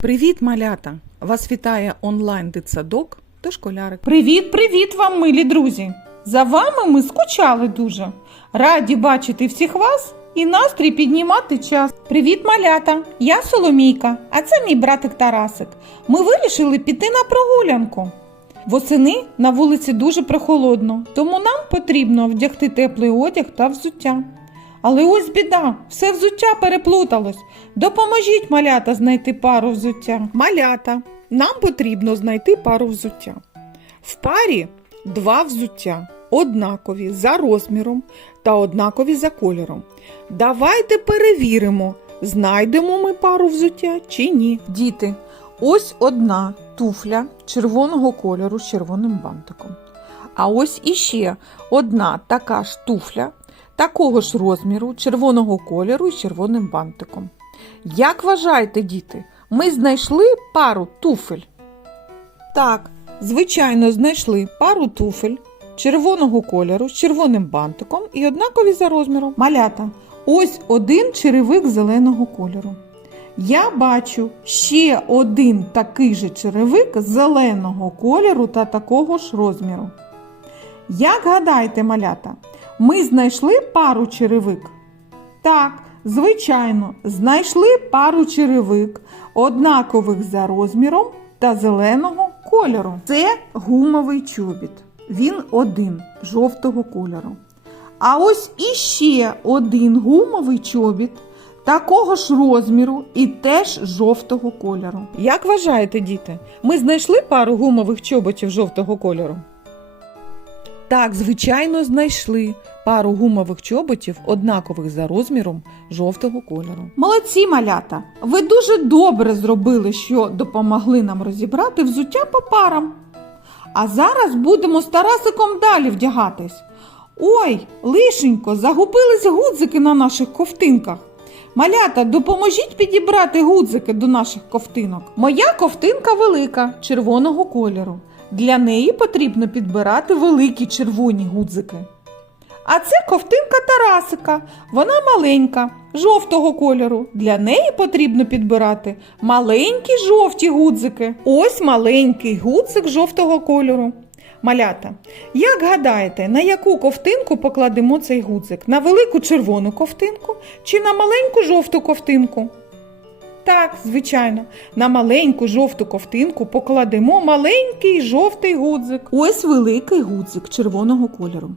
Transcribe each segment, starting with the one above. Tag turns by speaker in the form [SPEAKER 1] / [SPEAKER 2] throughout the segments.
[SPEAKER 1] Привіт, малята! Вас вітає онлайн дитсадок та школярик.
[SPEAKER 2] Привіт, привіт вам, милі друзі! За вами ми скучали дуже. Раді бачити всіх вас і настрій піднімати час. Привіт, малята! Я Соломійка, а це мій братик Тарасик. Ми вирішили піти на прогулянку. Восени на вулиці дуже прохолодно, тому нам потрібно вдягти теплий одяг та взуття. Але ось біда, все взуття переплуталось. Допоможіть малята знайти пару взуття.
[SPEAKER 1] Малята, нам потрібно знайти пару взуття. В парі два взуття, однакові за розміром та однакові за кольором. Давайте перевіримо, знайдемо ми пару взуття чи ні.
[SPEAKER 2] Діти, ось одна туфля червоного кольору з червоним бантиком.
[SPEAKER 1] А ось іще одна така ж туфля, такого ж розміру, червоного кольору з червоним бантиком. Як вважаєте, діти, ми знайшли пару туфель? Так, звичайно, знайшли пару туфель червоного кольору з червоним бантиком і однакові за розміром.
[SPEAKER 2] Малята, ось один черевик зеленого кольору. Я бачу ще один такий же черевик зеленого кольору та такого ж розміру. Як гадаєте, малята, ми знайшли пару черевик? Так, звичайно, знайшли пару черевик, однакових за розміром та зеленого кольору. Це гумовий чобіт. Він один жовтого кольору. А ось іще один гумовий чобіт такого ж розміру і теж жовтого кольору.
[SPEAKER 1] Як вважаєте, діти, ми знайшли пару гумових чоботів жовтого кольору? Так, звичайно, знайшли пару гумових чоботів, однакових за розміром жовтого кольору.
[SPEAKER 2] Молодці малята! Ви дуже добре зробили, що допомогли нам розібрати взуття по парам. А зараз будемо з Тарасиком далі вдягатись. Ой, лишенько, загубились гудзики на наших ковтинках. Малята, допоможіть підібрати гудзики до наших ковтинок. Моя ковтинка велика, червоного кольору. Для неї потрібно підбирати великі червоні гудзики. А це ковтинка Тарасика. Вона маленька, жовтого кольору. Для неї потрібно підбирати маленькі жовті гудзики. Ось маленький гудзик жовтого кольору. Малята, як гадаєте, на яку ковтинку покладемо цей гудзик? На велику червону ковтинку чи на маленьку жовту ковтинку? Так, звичайно, на маленьку жовту ковтинку покладемо маленький жовтий гудзик. Ось великий гудзик червоного кольору.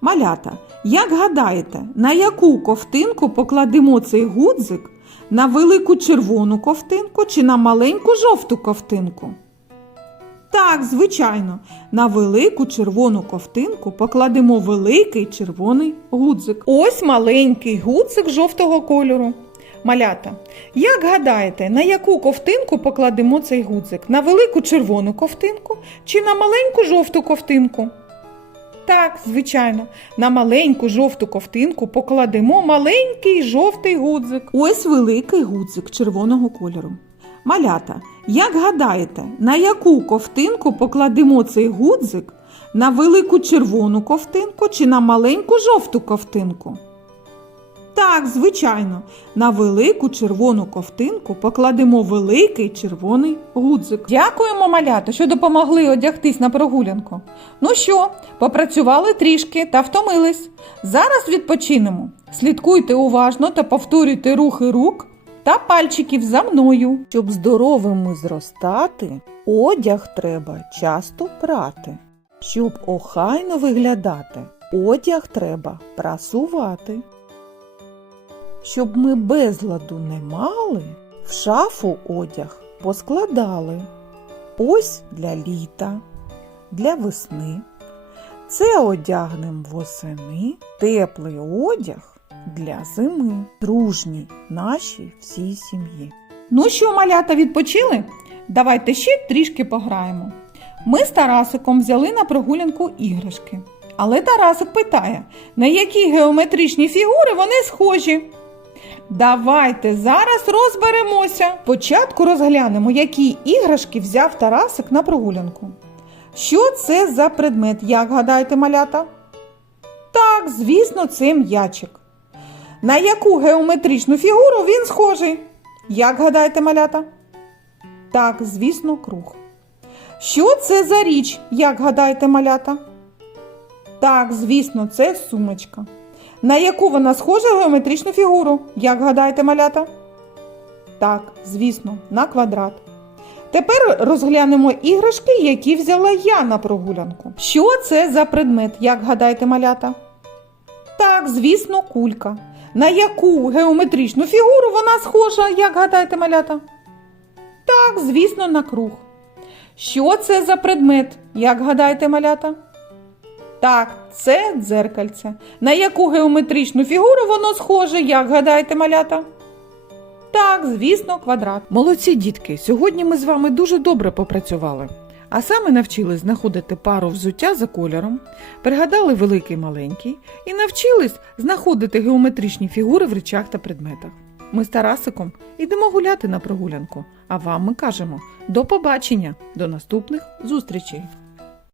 [SPEAKER 2] Малята, як гадаєте, на яку ковтинку покладемо цей гудзик? На велику червону ковтинку чи на маленьку жовту ковтинку? Так, звичайно, на велику червону ковтинку покладемо великий червоний гудзик. Ось маленький гудзик жовтого кольору. Малята, як гадаєте, на яку ковтинку покладемо цей гудзик? На велику червону ковтинку чи на маленьку жовту ковтинку? Так, звичайно, на маленьку жовту ковтинку покладемо маленький жовтий гудзик. Ось великий гудзик червоного кольору. Малята, як гадаєте, на яку ковтинку покладемо цей гудзик? На велику червону ковтинку чи на маленьку жовту ковтинку? Так, звичайно, на велику червону ковтинку покладемо великий червоний гудзик. Дякуємо, малята, що допомогли одягтись на прогулянку. Ну що, попрацювали трішки та втомились. Зараз відпочинемо. Слідкуйте уважно та повторюйте рухи рук та пальчиків за мною.
[SPEAKER 1] Щоб здоровими зростати, одяг треба часто прати. Щоб охайно виглядати, одяг треба прасувати. Щоб ми безладу не мали, в шафу одяг поскладали. Ось для літа, для весни. Це одягнем восени, теплий одяг для зими, дружній нашій всій сім'ї.
[SPEAKER 2] Ну що, малята, відпочили? Давайте ще трішки пограємо. Ми з Тарасиком взяли на прогулянку іграшки. Але Тарасик питає, на які геометричні фігури вони схожі. Давайте зараз розберемося. Спочатку розглянемо, які іграшки взяв Тарасик на прогулянку. Що це за предмет, як гадаєте, малята? Так, звісно, це м'ячик. На яку геометричну фігуру він схожий? Як гадаєте, малята? Так, звісно, круг. Що це за річ, як гадаєте, малята? Так, звісно, це сумочка. На яку вона схожа геометричну фігуру? Як гадаєте, малята? Так, звісно, на квадрат. Тепер розглянемо іграшки, які взяла я на прогулянку. Що це за предмет, як гадаєте, малята? Так, звісно, кулька. На яку геометричну фігуру вона схожа, як гадаєте, малята? Так, звісно, на круг. Що це за предмет, як гадаєте, малята? Так, це дзеркальце. На яку геометричну фігуру воно схоже, як гадаєте, малята? Так, звісно, квадрат.
[SPEAKER 1] Молодці дітки, сьогодні ми з вами дуже добре попрацювали. А саме навчились знаходити пару взуття за кольором, пригадали великий маленький і навчились знаходити геометричні фігури в речах та предметах. Ми з Тарасиком ідемо гуляти на прогулянку, а вам ми кажемо до побачення, до наступних зустрічей!